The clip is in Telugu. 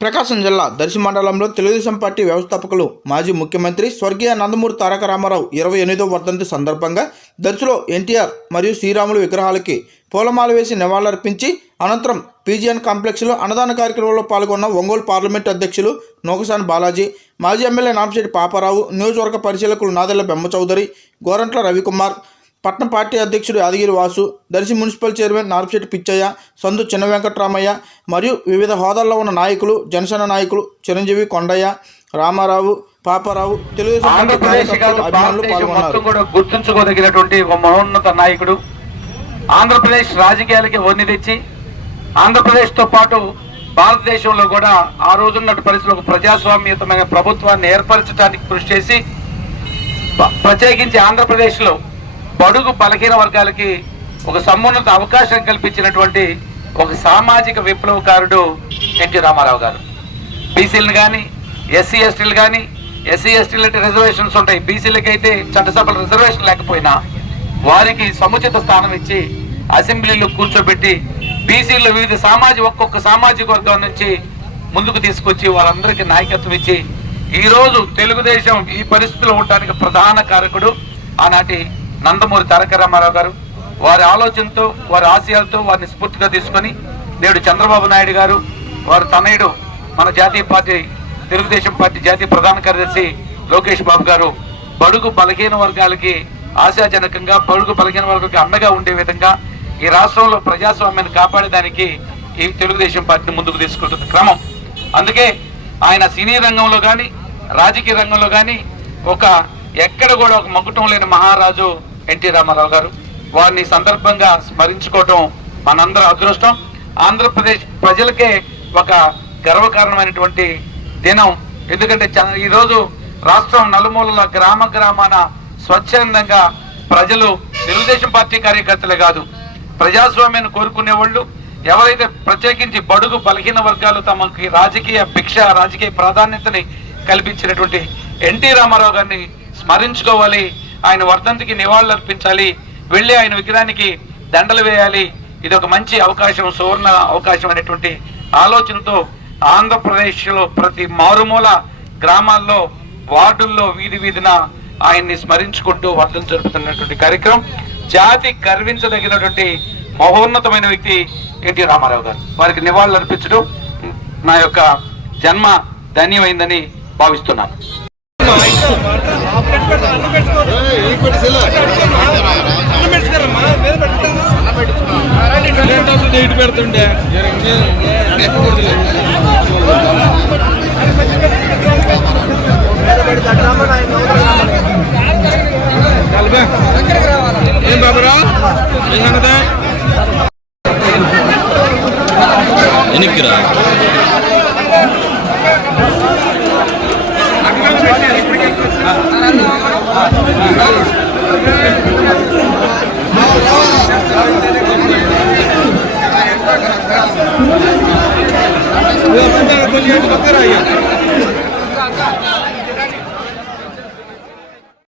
ప్రకాశం జిల్లా దర్శి మండలంలో తెలుగుదేశం పార్టీ వ్యవస్థాపకులు మాజీ ముఖ్యమంత్రి స్వర్గీయ నందమూరి తారక రామారావు ఇరవై ఎనిమిదో వర్ధంతి సందర్భంగా దర్శిలో ఎన్టీఆర్ మరియు శ్రీరాములు విగ్రహాలకి పూలమాల వేసి నివాళులర్పించి అనంతరం పీజీఎన్ కాంప్లెక్స్లో అన్నదాన కార్యక్రమంలో పాల్గొన్న ఒంగోలు పార్లమెంట్ అధ్యక్షులు నోకసాని బాలాజీ మాజీ ఎమ్మెల్యే నామశెట్టి పాపారావు నియోజకవర్గ పరిశీలకులు నాదెళ్ళ బెమ్మ చౌదరి గోరంట్ల రవికుమార్ పట్నం పార్టీ అధ్యక్షుడు యాదగిరి వాసు దర్శి మున్సిపల్ చైర్మన్ నార్పిశెట్టి పిచ్చయ్య సందు చిన్న వెంకట్రామయ్య మరియు వివిధ హోదాల్లో ఉన్న నాయకులు జనసేన నాయకులు చిరంజీవి కొండయ్య రామారావు పాపారావు తెలుగుదేశం కూడా గుర్తుంచుకోదగినటువంటి ఒక మహోన్నత నాయకుడు. ఆంధ్రప్రదేశ్ రాజకీయాలకి వన్ని తెచ్చి ఆంధ్రప్రదేశ్తో పాటు భారతదేశంలో కూడా ఆ రోజున్నటి పరిస్థితుల్లో ఒక ప్రజాస్వామ్యతమైన ప్రభుత్వాన్ని ఏర్పరచడానికి కృషి చేసి ప్రత్యేకించి ఆంధ్రప్రదేశ్లో బడుగు బలహీన వర్గాలకి ఒక సమున్నత అవకాశం కల్పించినటువంటి ఒక సామాజిక విప్లవకారుడు ఎన్టీ రామారావు గారు. బీసీలను కానీ ఎస్సీ ఎస్టీలు కానీ ఎస్సీ ఎస్టీలు అంటే రిజర్వేషన్స్ ఉంటాయి. బీసీలకి అయితే చట్టసభల రిజర్వేషన్ లేకపోయినా వారికి సముచిత స్థానం ఇచ్చి అసెంబ్లీలో కూర్చోబెట్టి బీసీలో వివిధ సామాజిక ఒక్కొక్క సామాజిక వర్గం నుంచి ముందుకు తీసుకొచ్చి వారందరికీ నాయకత్వం ఇచ్చి ఈరోజు తెలుగుదేశం ఈ పరిస్థితిలో ఉండడానికి ప్రధాన కారకుడు. ఆనాటి నందమూరి తారక రామారావు గారు వారి ఆలోచనతో వారి ఆశయాలతో వారిని స్ఫూర్తిగా తీసుకొని నేడు చంద్రబాబు నాయుడు గారు వారి తనయుడు మన జాతీయ పార్టీ తెలుగుదేశం పార్టీ జాతీయ ప్రధాన కార్యదర్శి లోకేష్ బాబు గారు బడుగు బలహీన వర్గాలకి ఆశాజనకంగా బడుగు బలహీన వర్గాలకి అండగా ఉండే విధంగా ఈ రాష్ట్రంలో ప్రజాస్వామ్యాన్ని కాపాడేదానికి ఈ తెలుగుదేశం పార్టీని ముందుకు తీసుకుంటున్న క్రమం. అందుకే ఆయన సినీ రంగంలో కానీ రాజకీయ రంగంలో కానీ ఒక ఎక్కడ కూడా ఒక మకుటం లేని మహారాజు ఎన్టీ రామారావు గారు. వారిని సందర్భంగా స్మరించుకోవటం మనందరం అదృష్టం. ఆంధ్రప్రదేశ్ ప్రజలకే ఒక గర్వకారణమైనటువంటి దినం. ఎందుకంటే ఈరోజు రాష్ట్రం నలుమూలల గ్రామ గ్రామాన స్వచ్ఛందంగా ప్రజలు తెలుగుదేశం పార్టీ కార్యకర్తలే కాదు ప్రజాస్వామ్యాన్ని కోరుకునే వాళ్ళు ఎవరైతే ప్రత్యేకించి బడుగు బలహీన వర్గాలు తమకి రాజకీయ భిక్ష రాజకీయ ప్రాధాన్యతని కల్పించినటువంటి ఎన్టీ రామారావు గారిని స్మరించుకోవాలి. ఆయన వర్ధంతికి నివాళులర్పించాలి. వెళ్ళి ఆయన విగ్రహానికి దండలు వేయాలి. ఇది ఒక మంచి అవకాశం సువర్ణ అవకాశం అనేటువంటి ఆలోచనతో ఆంధ్రప్రదేశ్లో ప్రతి మారుమూల గ్రామాల్లో వార్డుల్లో వీధి వీధిన ఆయన్ని స్మరించుకుంటూ వర్ధం జరుపుతున్నటువంటి కార్యక్రమం. జాతి గర్వించదగినటువంటి మహోన్నతమైన వ్యక్తి ఎన్టీ రామారావు గారు. వారికి నివాళులు అర్పించడం నా యొక్క జన్మ ధన్యమైందని భావిస్తున్నాను. ఇటు పెడుతుండే ఏం బాబురా ఏం సంగతే Voy a mandar a Polián Macaraya.